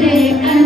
Hare Krishna.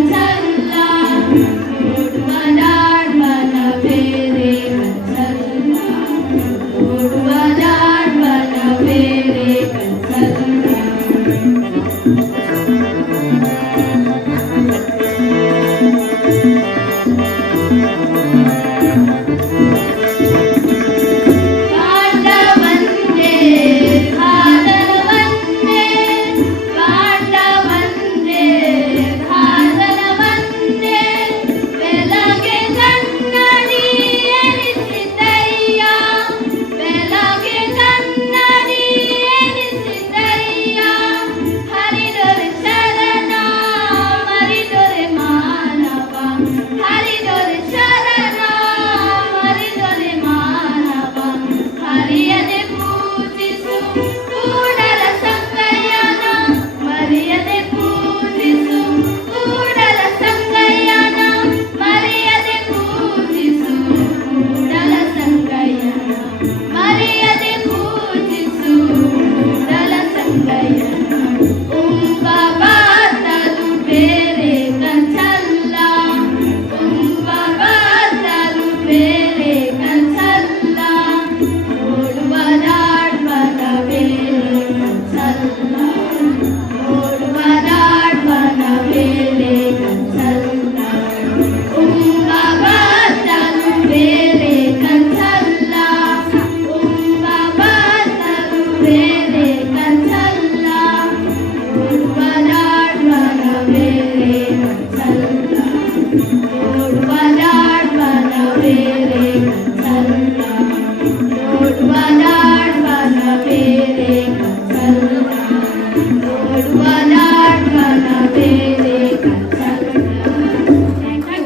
take